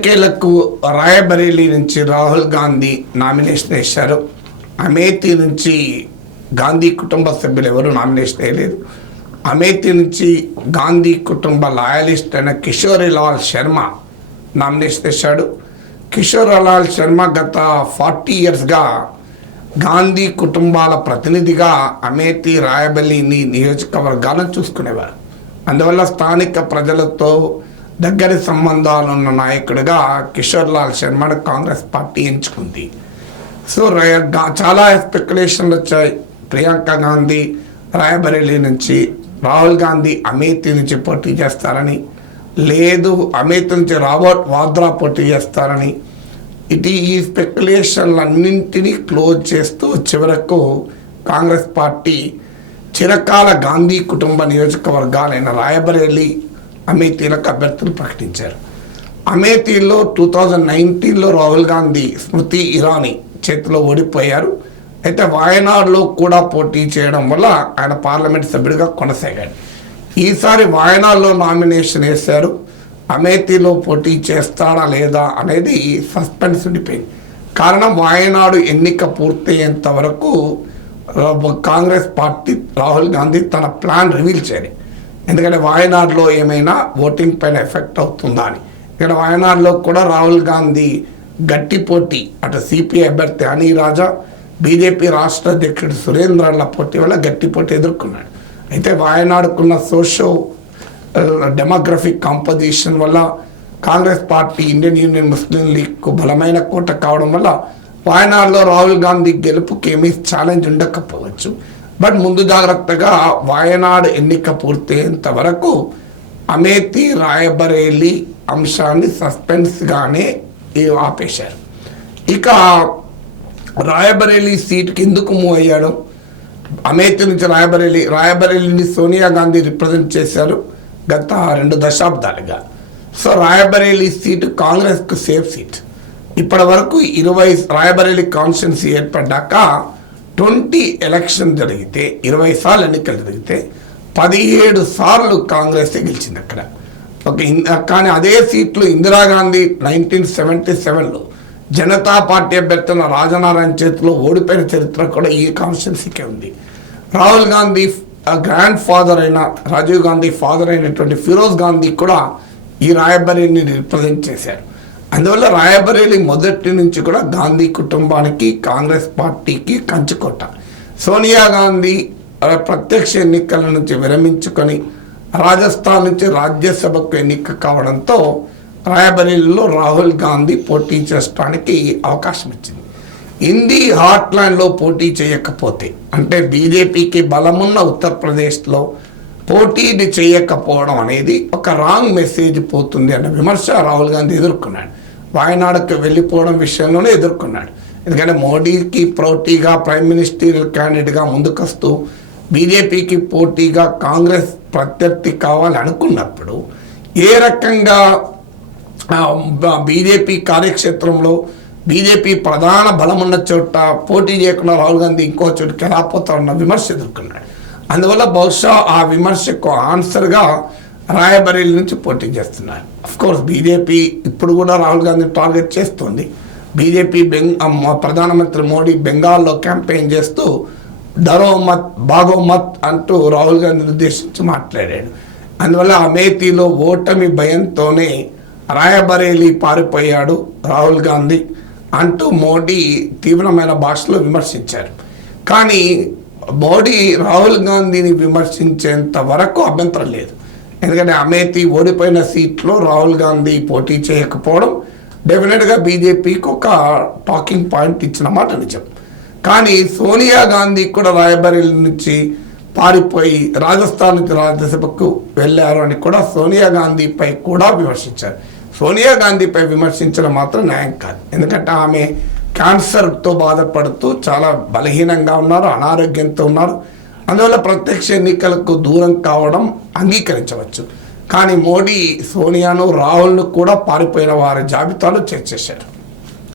ఎట్టకేలకు రాయబరేలీ నుంచి రాహుల్ గాంధీ నామినేషన్ వేశారు. అమేథీ నుంచి గాంధీ కుటుంబ సభ్యులు ఎవరు నామినేషన్ వేయలేదు. అమేథీ నుంచి గాంధీ కుటుంబ లాయలిస్ట్ అయిన కిషోరీలాల్ శర్మ నామినేషన్ వేశాడు. కిషోరీలాల్ శర్మ గత 40 yearsగా గాంధీ కుటుంబాల ప్రతినిధిగా అమేథీ రాయబరేలీ నియోజకవర్గాలను చూసుకునేవారు. అందువల్ల స్థానిక ప్రజలతో దగ్గరి సంబంధాలున్న నాయకుడిగా కిషోరీలాల్ శర్మను కాంగ్రెస్ పార్టీ ఎంచుకుంది. సో చాలా స్పెక్యులేషన్లు వచ్చాయి. ప్రియాంక గాంధీ రాయబరేలీ నుంచి, రాహుల్ గాంధీ అమేథీ నుంచి పోటీ చేస్తారని, లేదు అమేథీ నుంచి రాబర్ట్ వాద్రా పోటీ చేస్తారని. ఈ స్పెక్యులేషన్లన్నింటినీ క్లోజ్ చేస్తూ చివరకు కాంగ్రెస్ పార్టీ చిరకాల గాంధీ కుటుంబ నియోజకవర్గాలైన రాయబరేలీ, అమేథీలకు అభ్యర్థులు ప్రకటించారు. అమేథీలో 2019లో రాహుల్ గాంధీ స్మృతి ఇరానీ చేతిలో ఓడిపోయారు. అయితే వాయనాడ్లో కూడా పోటీ చేయడం వల్ల ఆయన పార్లమెంట్ సభ్యుడిగా కొనసాగాడు. ఈసారి వాయనాడ్లో నామినేషన్ వేశారు. అమేథీలో పోటీ చేస్తాడా లేదా అనేది సస్పెన్స్ ఉండిపోయింది. కారణం వాయనాడు ఎన్నిక పూర్తయ్యేంత వరకు కాంగ్రెస్ పార్టీ రాహుల్ గాంధీ తన ప్లాన్ రివీల్ చేయాలి. ఎందుకంటే వాయనాడులో ఏమైనా ఓటింగ్ పైన ఎఫెక్ట్ అవుతుందా అని. ఇక్కడ వాయనాడులో కూడా రాహుల్ గాంధీ గట్టి పోటీ, అటు సిపిఐ అభ్యర్థి అనీ రాజా, బీజేపీ రాష్ట్ర అధ్యక్షుడు సురేంద్రల పోటీ వల్ల గట్టి పోటీ ఎదుర్కొన్నాడు. అయితే వాయనాడుకున్న సోషో డెమోగ్రఫిక్ కాంపోజిషన్ వల్ల కాంగ్రెస్ పార్టీ ఇండియన్ యూనియన్ ముస్లిం లీగ్కు బలమైన కోట కావడం వల్ల వాయనాడులో రాహుల్ గాంధీ గెలుపుకి ఏమీ ఛాలెంజ్ ఉండకపోవచ్చు. బట్ ముందు జాగ్రత్తగా వాయనాడు ఎన్నిక పూర్తయ్యేంత వరకు అమేథీ రాయబరేలీ అంశాన్ని సస్పెన్స్గానే ఆపేశారు. ఇక రాయబరేలీ సీట్కి ఎందుకు మూవ్ అయ్యాడు? అమేథీ నుంచి రాయబరేలీని సోనియా గాంధీ రిప్రజెంట్ చేశారు గత 2 దశాబ్దాలుగా. సో రాయబరేలీ సీటు కాంగ్రెస్కు సేఫ్ సీట్. ఇప్పటి వరకు 20 రాయబరేలీ కాన్స్టిట్యున్సీ ఏర్పడ్డాక 20 ఎలక్షన్ జరిగితే, 20 సార్లు ఎన్నికలు జరిగితే 17 సార్లు కాంగ్రెస్ గెలిచింది అక్కడ. కానీ అదే సీట్లు ఇందిరాగాంధీ 1977లో జనతా పార్టీ అభ్యర్థిన రాజనారాయణ చేతిలో ఓడిపోయిన చరిత్ర కూడా ఈ కాన్స్టిట్యున్సీకే ఉంది. రాహుల్ గాంధీ గ్రాండ్ ఫాదర్ అయిన, రాజీవ్ గాంధీ ఫాదర్ అయినటువంటి ఫిరోజ్ గాంధీ కూడా ఈ రాయబరేలీని రిప్రజెంట్ చేశారు. అందువల్ల రాయబరేలీ మొదటి నుంచి కూడా గాంధీ కుటుంబానికి, కాంగ్రెస్ పార్టీకి కంచుకోట. సోనియా గాంధీ ప్రత్యక్ష ఎన్నికల నుంచి విరమించుకొని రాజస్థాన్ నుంచి రాజ్యసభకు ఎన్నిక కావడంతో రాయబరేలీలో రాహుల్ గాంధీ పోటీ చేయడానికి అవకాశం వచ్చింది. హిందీ హార్ట్లాండ్లో పోటీ చేయకపోతే, అంటే బీజేపీకి బలమున్న ఉత్తరప్రదేశ్లో పోటీని చేయకపోవడం అనేది ఒక రాంగ్ మెసేజ్ పోతుంది అన్న విమర్శ రాహుల్ గాంధీ ఎదుర్కొన్నాడు. వాయనాడుకు వెళ్ళిపోవడం విషయంలోనే ఎదుర్కొన్నాడు. ఎందుకంటే మోడీకి పోటీగా ప్రైమ్ మినిస్టరియల్ క్యాండిడేట్గా ముందుకొస్తూ బీజేపీకి పోటీగా కాంగ్రెస్ ప్రత్యర్థి కావాలి అనుకున్నప్పుడు ఏ రకంగా బీజేపీ కార్యక్షేత్రంలో బీజేపీ ప్రధాన బలమున్న చోట పోటీ చేయకుండా రాహుల్ గాంధీ ఇంకో చోటుకి ఎలా పోతారన్న విమర్శ ఎదుర్కొన్నాడు. అందువల్ల బహుశా ఆ విమర్శకు ఆన్సర్గా రాయబరేలీ నుంచి పోటీ చేస్తున్నారు. అఫ్కోర్స్ బీజేపీ ఇప్పుడు కూడా రాహుల్ గాంధీ టార్గెట్ చేస్తుంది. బీజేపీ ప్రధానమంత్రి మోడీ బెంగాల్లో క్యాంపెయిన్ చేస్తూ డరో మత్ బాగో మత్ అంటూ రాహుల్ గాంధీని ఉద్దేశించి మాట్లాడాడు. అందువల్ల అమేథీలో ఓటమి భయంతోనే రాయబరేలీ పారిపోయాడు రాహుల్ గాంధీ అంటూ మోడీ తీవ్రమైన భాషలో విమర్శించారు. కానీ మోడీ రాహుల్ గాంధీని విమర్శించేంత వరకు అభ్యంతరం లేదు. ఎందుకంటే అమేథీ ఓడిపోయిన సీట్లో రాహుల్ గాంధీ పోటీ చేయకపోవడం డెఫినెట్గా బీజేపీకి ఒక టాకింగ్ పాయింట్ ఇచ్చిన మాట నిజం. కానీ సోనియా గాంధీ కూడా రాయబరేలీ నుంచి పారిపోయి రాజస్థాన్ నుంచి రాజ్యసభకు వెళ్ళారు అని కూడా సోనియా గాంధీపై కూడా విమర్శించారు. సోనియా గాంధీపై విమర్శించడం మాత్రం న్యాయం కాదు. ఎందుకంటే ఆమె క్యాన్సర్తో బాధపడుతూ చాలా బలహీనంగా ఉన్నారు, అనారోగ్యంతో ఉన్నారు. అందువల్ల ప్రత్యక్ష ఎన్నికలకు దూరం కావడం అంగీకరించవచ్చు. కానీ మోడీ సోనియాను, రాహుల్ను కూడా పారిపోయిన వారి జాబితాలో చేర్చేశారు.